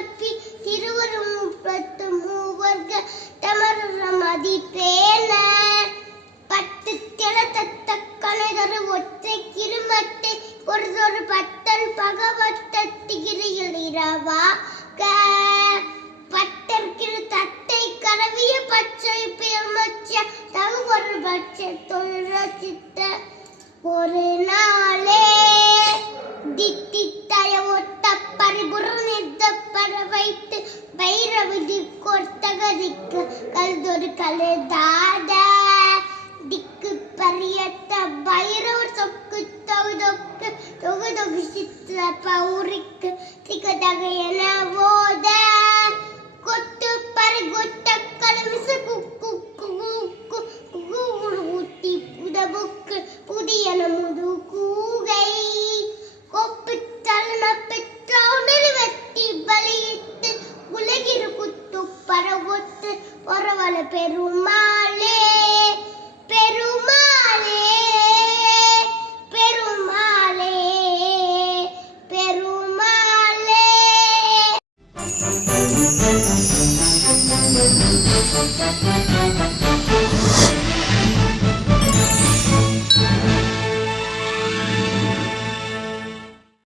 கற்பி திருவரும் முப்பத்து மூவர்க தமருர மதி பத்து தில தத்த ஒற்றை கிருமத்தை பொறுதொரு பத்தன் பகவத்தத்திகிரி இளிரவா க பட்டர்கிரு தத்தை கரவிய பச்சை பெருமச்ச தகு ஒரு பச்சை தொழில சித்த ஒரு வைத்து பைரவிதி கொர்த்தகதிக்கு கல்தொரு கழுதாத திக்கு பரியத்த பைரவர் சொக்கு தொகுதொக்கு தொகுதொகு சித்த பௌரிக்கு திகதக என பெருமாளே பெருமாளே பெருமாளே பெருமாளே. Thank